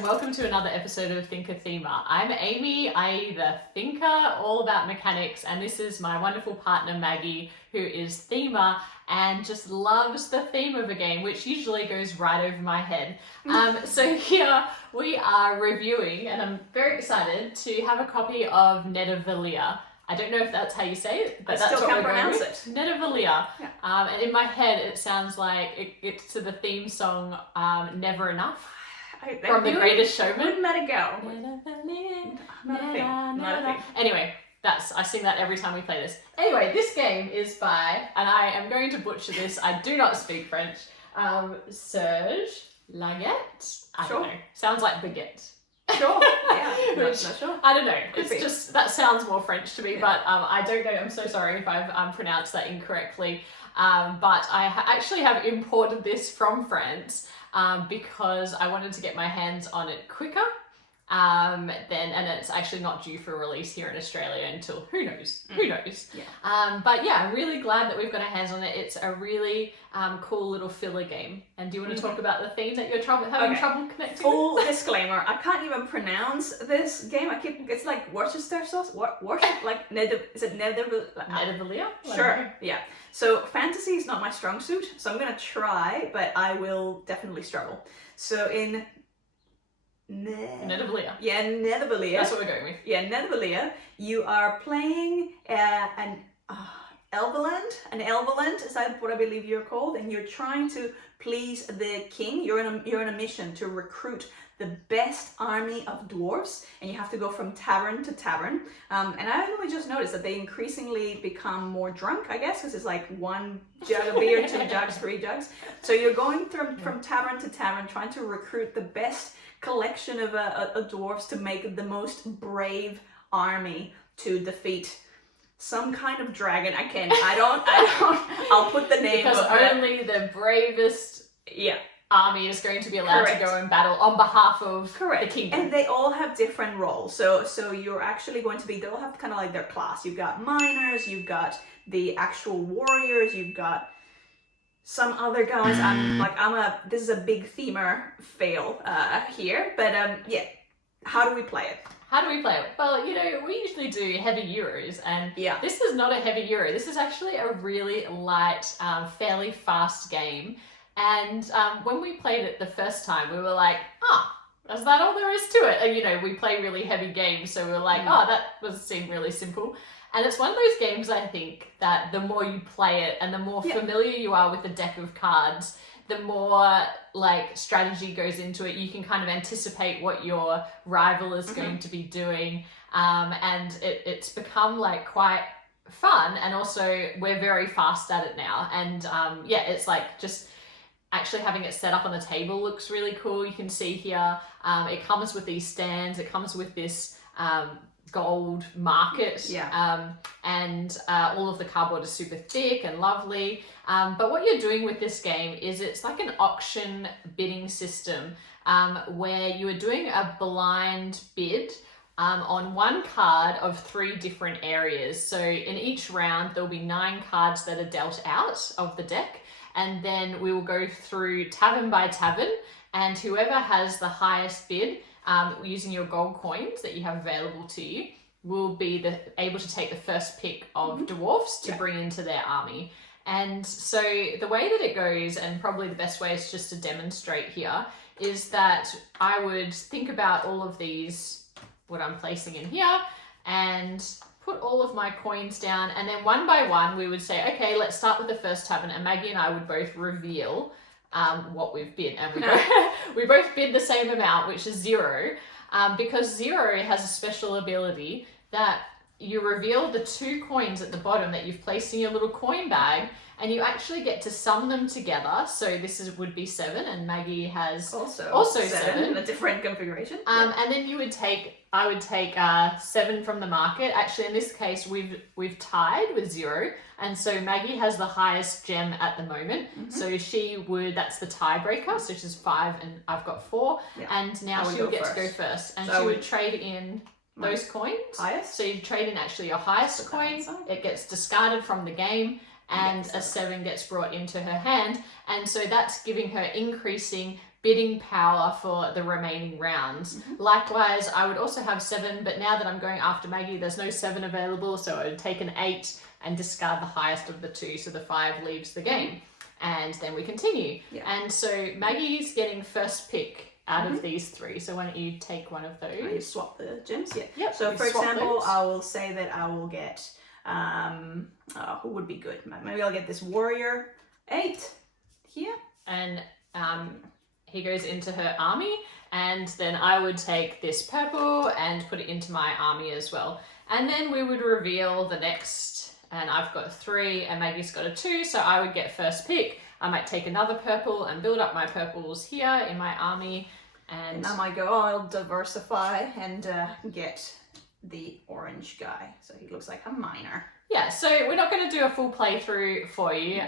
and welcome to another episode of ThinkerThemer. I'm Amy, i.e. the thinker, all about mechanics, and this is my wonderful partner Maggie, who is themer and just loves the theme of a game, which usually goes right over my head. So here we are reviewing, and I'm very excited to have a copy of Nidavellir. I don't know if that's how you say it, but that's what we're going with. Nidavellir. Yeah. And in my head, it sounds like it's to the theme song Never Enough from The Greatest Showman. Wouldn't let it go. Not a thing. Anyway, I sing that every time we play this. Anyway, this game is by, and I am going to butcher this, I do not speak French, Serge, Laget. I don't know. Sounds like baguette. Sure. Yeah. Which, not sure. I don't know. It's just, that sounds more French to me, but I don't know. I'm so sorry if I've pronounced that incorrectly. But I actually have imported this from France because I wanted to get my hands on it quicker. And it's actually not due for release here in Australia until who knows. Yeah. But yeah, I'm really glad that we've got our hands on it. It's a really cool little filler game. And do you want to talk about the theme that you're having trouble connecting Full with? disclaimer, I can't even pronounce this game. it's like Worcester sauce. Like is it Nidavellir? Sure. Yeah. So fantasy is not my strong suit, so I'm gonna try, but I will definitely struggle. So in Nidavellir. Yeah, Nidavellir. That's what we're going with. Yeah, Nidavellir. You are playing an Elverland, is that what I believe you're called? And you're trying to please the king. You're on a mission to recruit the best army of dwarves, and you have to go from tavern to tavern. And I only just noticed that they increasingly become more drunk, I guess, because it's like 1 jug of beer, 2 jugs, 3 jugs. So you're going from tavern to tavern, trying to recruit the best collection of dwarves to make the most brave army to defeat some kind of dragon. I'll put the name because of only the bravest army is going to be allowed to go and battle on behalf of the kingdom. And they all have different roles. So you're actually going to be, they'll have kind of like their class. You've got miners, you've got the actual warriors, you've got some other guys. This is a big themer fail here, but how do we play it? Well, we usually do heavy Euros, and this is not a heavy Euro. This is actually a really light, fairly fast game. And when we played it the first time, we were like, is that all there is to it? And, we play really heavy games, so we were like, that seemed really simple. And it's one of those games, I think, that the more you play it and the more familiar you are with the deck of cards, the more strategy goes into it. You can kind of anticipate what your rival is going to be doing. And it's become quite fun. And also we're very fast at it now. And it's just actually having it set up on the table looks really cool. You can see here, it comes with these stands. It comes with this gold market, and all of the cardboard is super thick and lovely. But what you're doing with this game is it's like an auction bidding system where you are doing a blind bid on one card of 3 different areas. So in each round, there'll be 9 cards that are dealt out of the deck, and then we will go through tavern by tavern, and whoever has the highest bid using your gold coins that you have available to you will be able to take the first pick of dwarfs to bring into their army. And so the way that it goes, and probably the best way is just to demonstrate here, is that I would think about all of these, what I'm placing in here, and put all of my coins down, and then one by one we would say, okay, let's start with the first tavern, and Maggie and I would both reveal what we've bid, and we both bid the same amount, which is 0, because 0 has a special ability that you reveal the 2 coins at the bottom that you've placed in your little coin bag, and you actually get to sum them together. So this would be 7, and Maggie has also 7 in a different configuration. And then I would take 7 from the market. Actually, in this case, we've tied with 0, and so Maggie has the highest gem at the moment. So that's the tiebreaker. So she's 5, and I've got 4, and now she would get to go first, and she would trade in those coins. Highest. So you trade in actually your highest coin. It gets discarded from the game, and a 7 gets brought into her hand, and so that's giving her increasing bidding power for the remaining rounds. Likewise, I would also have 7, but now that I'm going after Maggie, there's no 7 available, so I would take an 8 and discard the highest of the 2, so the 5 leaves the game. And then we continue. And so Maggie's getting first pick out of these 3, so why don't you take one of those? You swap the gems, Yep, so for example, those. I will say that I will get, who would be good? Maybe I'll get this warrior 8 here. And he goes into her army, and then I would take this purple and put it into my army as well. And then we would reveal the next, and I've got 3 and Maggie's got a 2, so I would get first pick. I might take another purple and build up my purples here in my army. And I might go, I'll diversify and get the orange guy. So he looks like a miner. Yeah, so we're not going to do a full playthrough for you.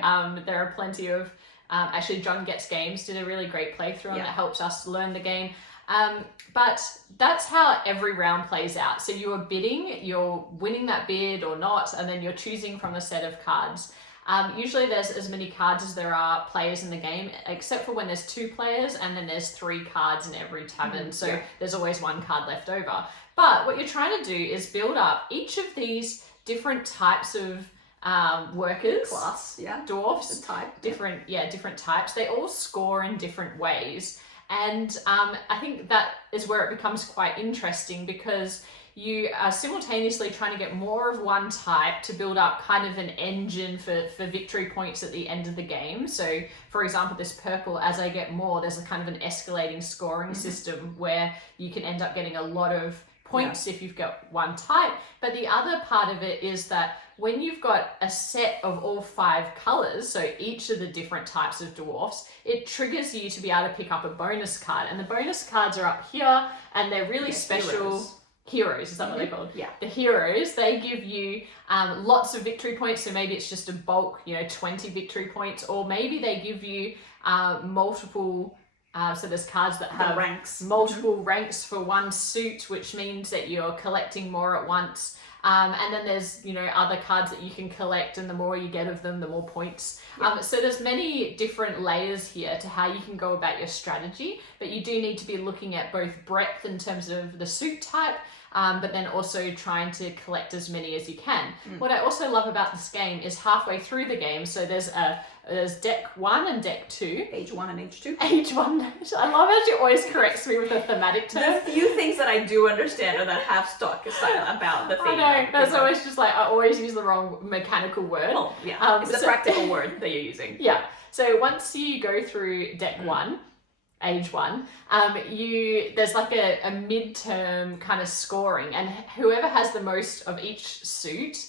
There are plenty of actually, John Gets Games did a really great playthrough and it helps us learn the game. But that's how every round plays out. So you are bidding, you're winning that bid or not, and then you're choosing from a set of cards. Usually there's as many cards as there are players in the game, except for when there's 2 players and then there's 3 cards in every tavern. So there's always 1 card left over. But what you're trying to do is build up each of these different types of workers, class, dwarfs, the type, different types. They all score in different ways, and I think that is where it becomes quite interesting, because you are simultaneously trying to get more of one type to build up kind of an engine for victory points at the end of the game. So for example, this purple, as I get more, there's a kind of an escalating scoring system where you can end up getting a lot of points if you've got one type. But the other part of it is that when you've got a set of all 5 colors, so each of the different types of dwarfs, it triggers you to be able to pick up a bonus card. And the bonus cards are up here, and they're really special. Heroes, is that what they're called? Yeah. The heroes, they give you lots of victory points, so maybe it's just a bulk, 20 victory points, or maybe they give you multiple, so there's cards that have multiple ranks for one suit, which means that you're collecting more at once. And then there's, other cards that you can collect, and the more you get of them, the more points. So there's many different layers here to how you can go about your strategy, but you do need to be looking at both breadth in terms of the suit type, but then also trying to collect as many as you can. What I also love about this game is halfway through the game, so there's deck 1 and deck 2. Age 1 and age 2. Age 1. I love how she always corrects me with a thematic term. The few things that I do understand or that have stuck about the theme. I know, that's always just like, I always use the wrong mechanical word. Oh, yeah. It's a practical word that you're using. Yeah. So once you go through deck 1, age 1, there's like a midterm kind of scoring, and whoever has the most of each suit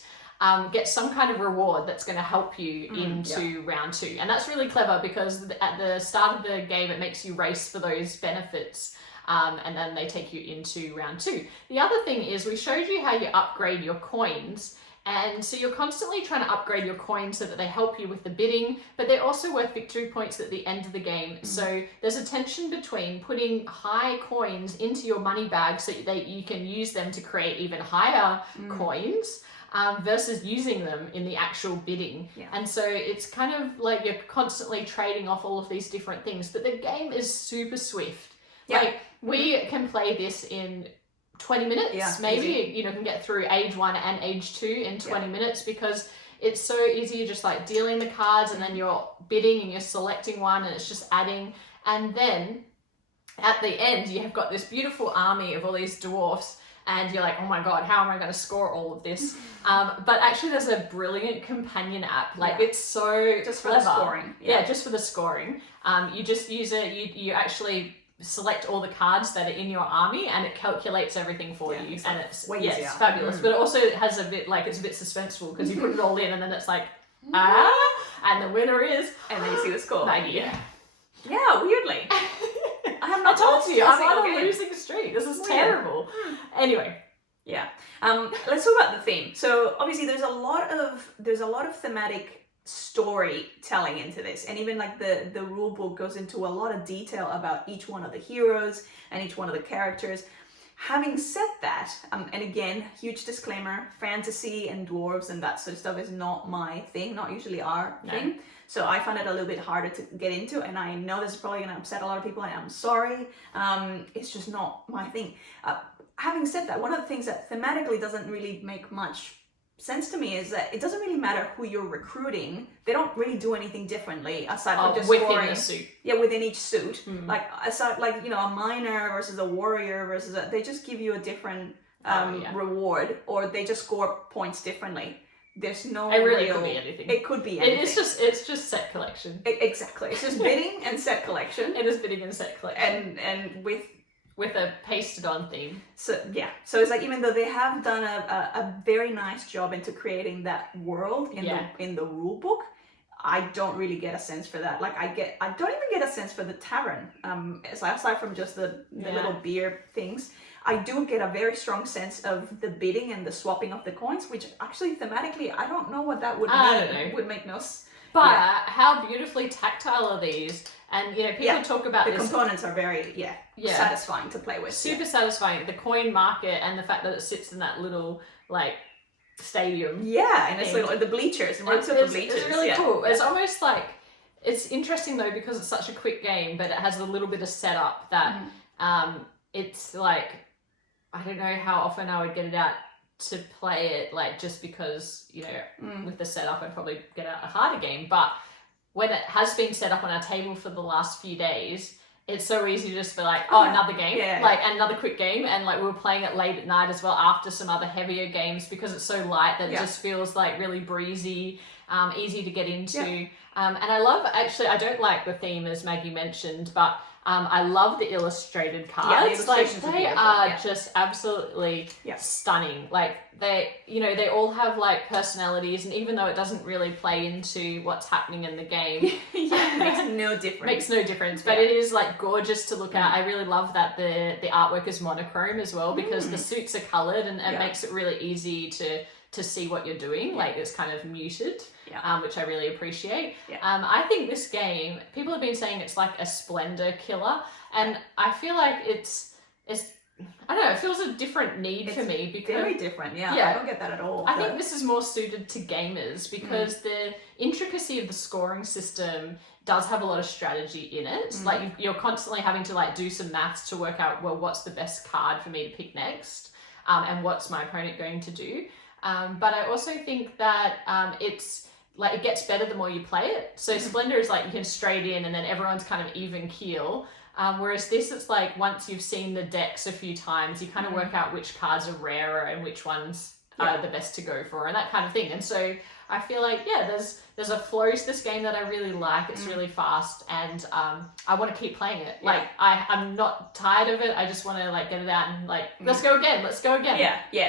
gets some kind of reward that's going to help you into round 2. And that's really clever, because at the start of the game it makes you race for those benefits, and then they take you into round 2. The other thing is, we showed you how you upgrade your coins. And so you're constantly trying to upgrade your coins so that they help you with the bidding, but they're also worth victory points at the end of the game. So there's a tension between putting high coins into your money bag so that you can use them to create even higher coins, versus using them in the actual bidding. And so it's kind of like you're constantly trading off all of these different things, but the game is super swift. Like, we can play this in 20 minutes, maybe, you can get through age 1 and age 2 in 20 minutes, because it's so easy. You're just like dealing the cards, and then you're bidding and you're selecting one, and it's just adding. And then at the end, you have got this beautiful army of all these dwarfs, and you're like, oh my God, how am I going to score all of this? But actually there's a brilliant companion app. Like, it's so just clever. For the scoring. Just for the scoring. You just use it, you actually select all the cards that are in your army, and it calculates everything for you, and it's it's fabulous. But it also has a bit, like, it's a bit suspenseful, because you put it all in, and then it's like, and the winner is, and then you see the score. Maggie. Yeah, weirdly. I told you, I'm on a losing streak. This is terrible. Anyway. Yeah. Let's talk about the theme. So obviously there's a lot of thematic storytelling into this, and even like the rule book goes into a lot of detail about each one of the heroes and each one of the characters. Having said that, and again, huge disclaimer, fantasy and dwarves and that sort of stuff is not my thing, not usually our thing. So I find it a little bit harder to get into, and I know this is probably going to upset a lot of people, and I'm sorry. It's just not my thing. Having said that, one of the things that thematically doesn't really make much sense to me is that it doesn't really matter who you're recruiting. They don't really do anything differently aside from just within scoring. a suit. Yeah, within each suit. Like aside, like, you know, a miner versus a warrior versus they just give you a different reward, or they just score points differently. There's no It really could be anything. It could be anything. It's just set collection. Exactly. It's just bidding and set collection. It is bidding and set collection. And with a pasted on theme. So yeah, so it's like, even though they have done a very nice job into creating that world in the rule book, I don't really get a sense for that. Like I don't even get a sense for the tavern. Aside from just the little beer things, I do get a very strong sense of the bidding and the swapping of the coins, which actually thematically I don't know what that would mean. I don't know. It would make no sense. But how beautifully tactile are these? And you know, people talk about the this. components are very satisfying to play with. Super satisfying. The coin market and the fact that it sits in that little like stadium. Yeah, and it's little the bleachers. It's really cool. It's almost like, it's interesting though because it's such a quick game, but it has a little bit of setup that it's like, I don't know how often I would get it out to play it, like just because, you know, with the setup I'd probably get out a harder game, but when it has been set up on our table for the last few days, it's so easy to just be like, another game, like another quick game. And like we were playing it late at night as well after some other heavier games because it's so light that it just feels like really breezy, easy to get into. And I love, actually, I don't like the theme as Maggie mentioned, but I love the illustrated cards. Like they are just absolutely stunning. Like they all have like personalities, and even though it doesn't really play into what's happening in the game, it makes no difference. Makes no difference. But it is like gorgeous to look at. I really love that the artwork is monochrome as well, because the suits are coloured and it makes it really easy to see what you're doing. Like it's kind of muted. Which I really appreciate. I think this game, people have been saying it's like a Splendor killer, and I feel like it's I don't know, it feels a different need for me because very different. I don't get that at all. I think this is more suited to gamers because the intricacy of the scoring system does have a lot of strategy in it. Like you're constantly having to like do some maths to work out, well, what's the best card for me to pick next, and what's my opponent going to do. But I also think that it's like it gets better the more you play it. So Splendor is like you can straight in and then everyone's kind of even keel. Whereas this, it's like once you've seen the decks a few times, you kind of work out which cards are rarer and which ones are the best to go for and that kind of thing. And so I feel like, there's a flow to this game that I really like. It's really fast, and I want to keep playing it. Like I'm not tired of it. I just want to like get it out and like let's go again.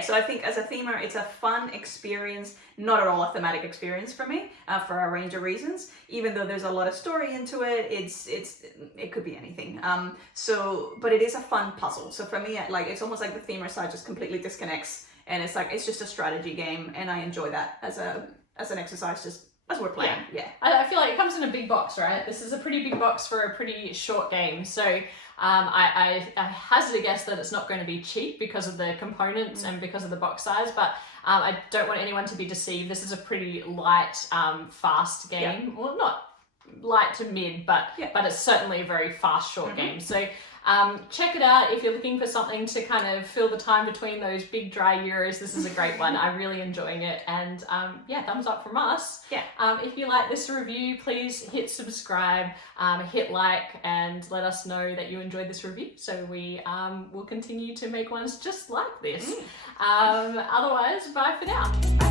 So I think as a themer, it's a fun experience, not at all a thematic experience for me, for a range of reasons. Even though there's a lot of story into it, it could be anything. But it is a fun puzzle. So for me, like it's almost like the themer side just completely disconnects, and it's like it's just a strategy game, and I enjoy that as an exercise just as we're playing. I feel like it comes in a big box, right? This is a pretty big box for a pretty short game. So I hazard a guess that it's not going to be cheap because of the components and because of the box size, but I don't want anyone to be deceived. This is a pretty light, fast game. Well, not light to mid, but it's certainly a very fast, short game. So check it out if you're looking for something to kind of fill the time between those big dry Euros. This is a great one. I'm really enjoying it, and thumbs up from us. If you like this review, please hit subscribe, hit like, and let us know that you enjoyed this review, so we will continue to make ones just like this. Otherwise, bye for now.